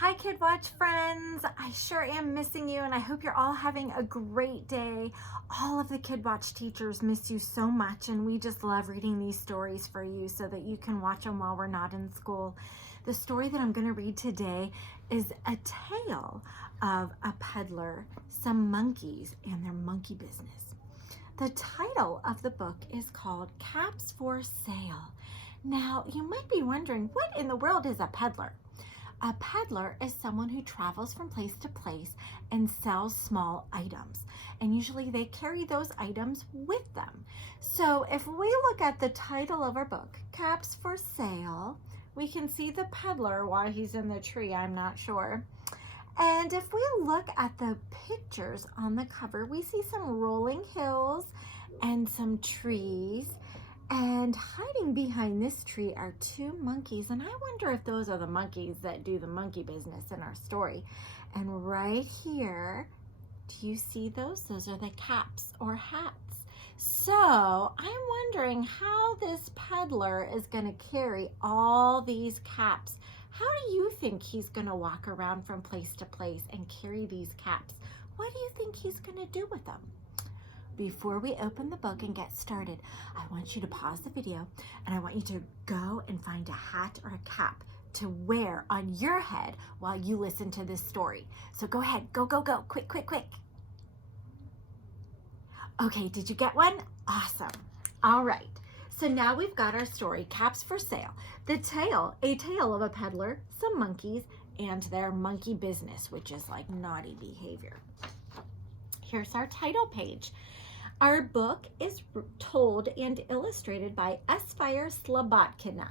Hi Kid Watch friends, I sure am missing you and I hope you're all having a great day. All of the Kid Watch teachers miss you so much and we just love reading these stories for you so that you can watch them while we're not in school. The story that I'm going to read today is a tale of a peddler, some monkeys, and their monkey business. The title of the book is called Caps for Sale. Now, you might be wondering, what in the world is a peddler? A peddler is someone who travels from place to place and sells small items. And usually they carry those items with them. So if we look at the title of our book, Caps for Sale, we can see the peddler while he's in the tree, I'm not sure. And if we look at the pictures on the cover, we see some rolling hills and some trees. And hiding behind this tree are two monkeys, and I wonder if those are the monkeys that do the monkey business in our story. And right here, do you see those? Those are the caps or hats. So I'm wondering how this peddler is going to carry all these caps. How do you think he's going to walk around from place to place and carry these caps? What do you think he's going to do with them? Before we open the book and get started, I want you to pause the video and I want you to go and find a hat or a cap to wear on your head while you listen to this story. So go ahead, go, go, go, quick, quick, quick. Okay, did you get one? Awesome. All right, so now we've got our story, Caps for Sale. A tale of a peddler, some monkeys, and their monkey business, which is like naughty behavior. Here's our title page. Our book is told and illustrated by Esfire Slabotkina.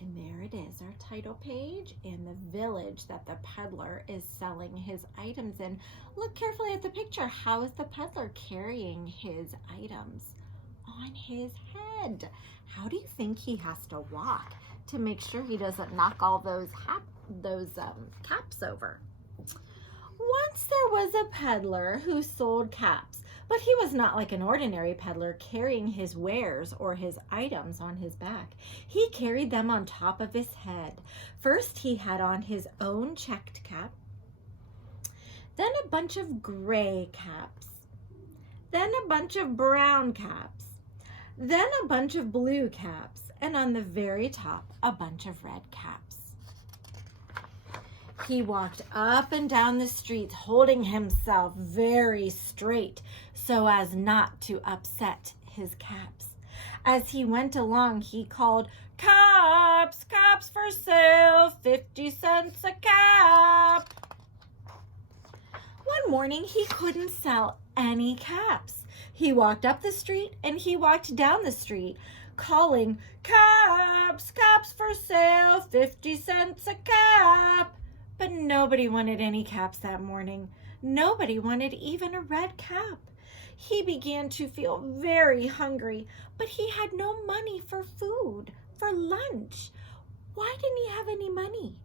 And there it is, our title page and the village that the peddler is selling his items in. Look carefully at the picture. How is the peddler carrying his items? On his head. How do you think he has to walk to make sure he doesn't knock all those caps over? Once there was a peddler who sold caps, but he was not like an ordinary peddler carrying his wares or his items on his back. He carried them on top of his head. First, he had on his own checked cap, then a bunch of gray caps, then a bunch of brown caps, then a bunch of blue caps, and on the very top, a bunch of red caps. He walked up and down the streets holding himself very straight so as not to upset his caps. As he went along, he called, "Caps, caps for sale, 50 cents a cap." One morning, he couldn't sell any caps. He walked up the street and he walked down the street, calling, "Caps, caps for sale, 50 cents a cap." But nobody wanted any caps that morning. Nobody wanted even a red cap. He began to feel very hungry, but he had no money for food, for lunch. Why didn't he have any money?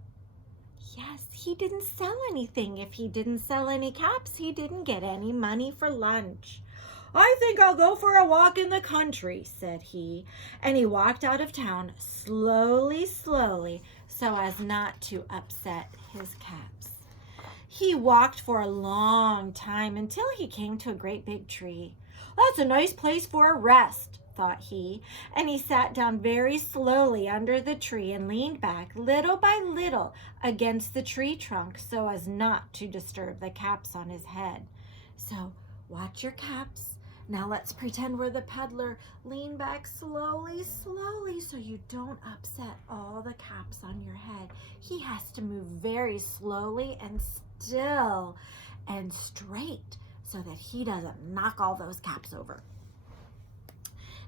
Yes, he didn't sell anything. If he didn't sell any caps, he didn't get any money for lunch. "I think I'll go for a walk in the country," said he, and he walked out of town slowly, slowly, so as not to upset his caps. He walked for a long time until he came to a great big tree. "That's a nice place for a rest," thought he, and he sat down very slowly under the tree and leaned back little by little against the tree trunk so as not to disturb the caps on his head. So watch your caps. Now let's pretend we're the peddler. Lean back slowly, slowly, so you don't upset all the caps on your head. He has to move very slowly and still and straight so that he doesn't knock all those caps over.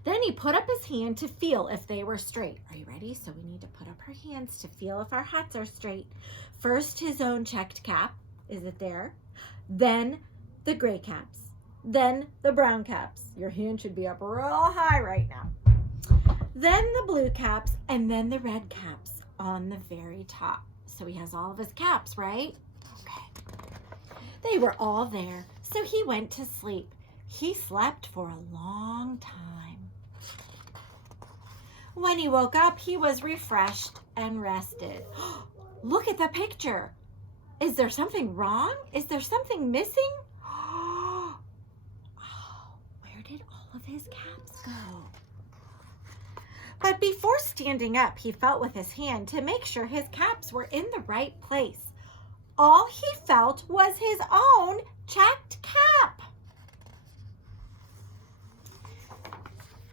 Then he put up his hand to feel if they were straight. Are you ready? So we need to put up our hands to feel if our hats are straight. First, his own checked cap. Is it there? Then the gray caps. Then the brown caps. Your hand should be up real high right now. Then the blue caps, and then the red caps on the very top. So he has all of his caps, right? Okay. They were all there, so he went to sleep. He slept for a long time. When he woke up, he was refreshed and rested. Look at the picture. Is there something wrong? Is there something missing? Oh, where did all of his caps go? But before standing up, he felt with his hand to make sure his caps were in the right place. All he felt was his own checked cap.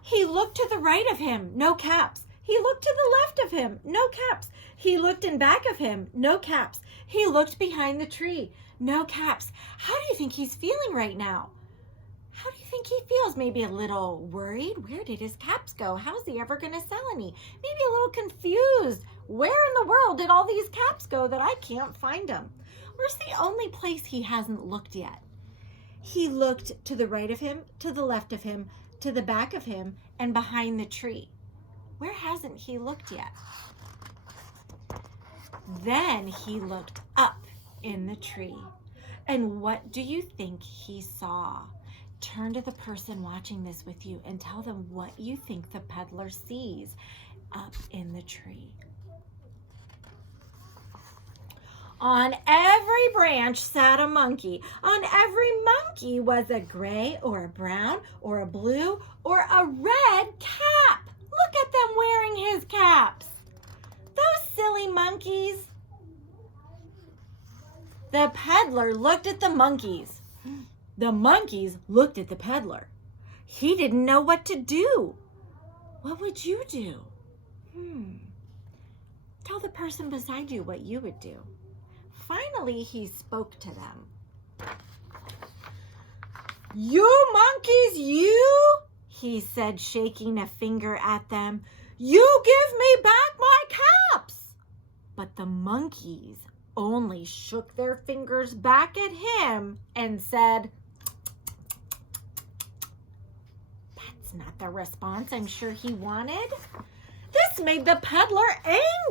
He looked to the right of him, no caps. He looked to the left of him, no caps. He looked in back of him, no caps. He looked behind the tree, no caps. How do you think he's feeling right now? How do you think he feels? Maybe a little worried. Where did his caps go? How's he ever going to sell any? Maybe a little confused. Where in the world did all these caps go that I can't find them? Where's the only place he hasn't looked yet? He looked to the right of him, to the left of him, to the back of him, and behind the tree. Where hasn't he looked yet? Then he looked up in the tree. And what do you think he saw? Turn to the person watching this with you and tell them what you think the peddler sees up in the tree. On every branch sat a monkey. On every monkey was a gray or a brown or a blue or a red cap. Look at them wearing his caps. Those silly monkeys. The peddler looked at the monkeys. The monkeys looked at the peddler. He didn't know what to do. What would you do? Tell the person beside you what you would do. Finally, he spoke to them. You monkeys, you, he said, shaking a finger at them. You give me back my caps. But the monkeys only shook their fingers back at him and said, that's not the response I'm sure he wanted. This made the peddler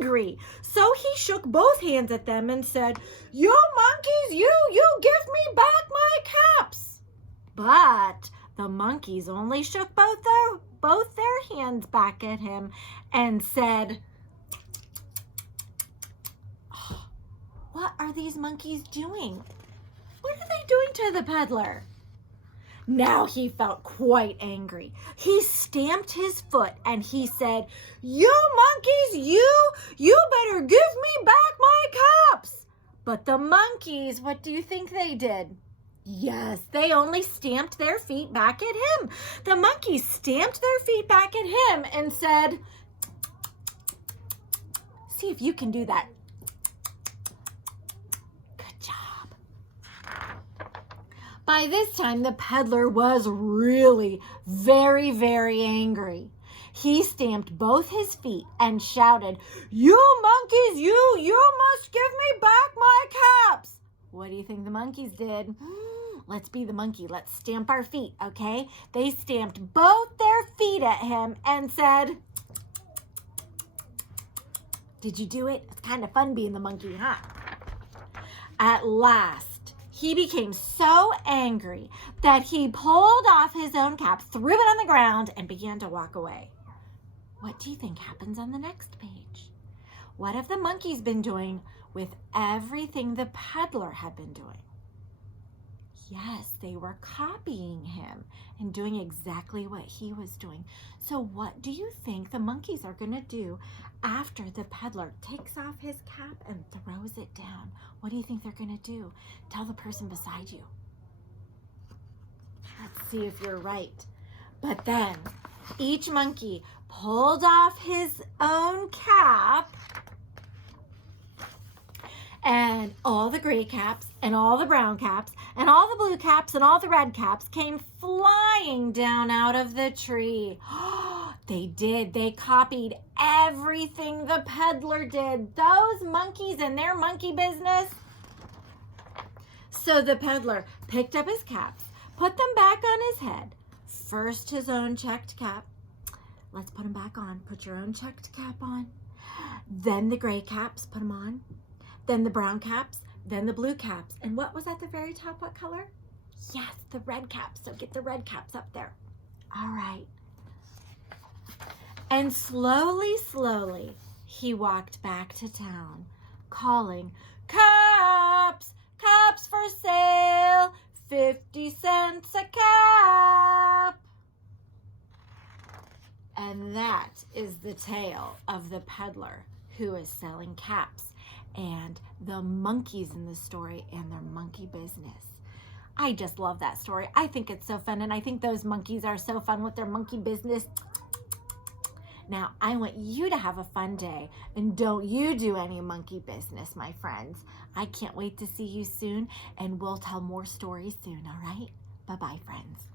angry. So he shook both hands at them and said, you monkeys, you give me back my caps. But the monkeys only shook both their hands back at him and said, oh, what are these monkeys doing? What are they doing to the peddler? Now he felt quite angry. He stamped his foot and he said, you monkeys, you better give me back my caps. But the monkeys, what do you think they did? Yes, they only stamped their feet back at him. The monkeys stamped their feet back at him and said, see if you can do that. Good job. By this time, the peddler was really very, very angry. He stamped both his feet and shouted, you monkeys, you must give me back my caps. What do you think the monkeys did? Let's be the monkey. Let's stamp our feet, okay? They stamped both their feet at him and said, did you do it? It's kind of fun being the monkey, huh? At last, he became so angry that he pulled off his own cap, threw it on the ground, and began to walk away. What do you think happens on the next page? What have the monkeys been doing with everything the peddler had been doing? Yes, they were copying him and doing exactly what he was doing. So what do you think the monkeys are going to do after the peddler takes off his cap and throws it down? What do you think they're going to do? Tell the person beside you. Let's see if you're right. But then each monkey pulled off his own cap, and all the gray caps and all the brown caps and all the blue caps and all the red caps came flying down out of the tree. They did. They copied everything the peddler did. Those monkeys and their monkey business. So the peddler picked up his caps, put them back on his head. First his own checked cap. Let's put them back on. Put your own checked cap on. Then the gray caps, put them on. Then the brown caps, then the blue caps. And what was at the very top? What color? Yes, the red caps. So get the red caps up there. All right. And slowly, slowly, he walked back to town, calling, caps, caps for sale, 50 cents a cap. And that is the tale of the peddler who is selling caps and the monkeys in the story and their monkey business. I just love that story. I think it's so fun, and I think those monkeys are so fun with their monkey business. Now, I want you to have a fun day, and don't you do any monkey business, my friends. I can't wait to see you soon, and we'll tell more stories soon, all right? Bye-bye, friends.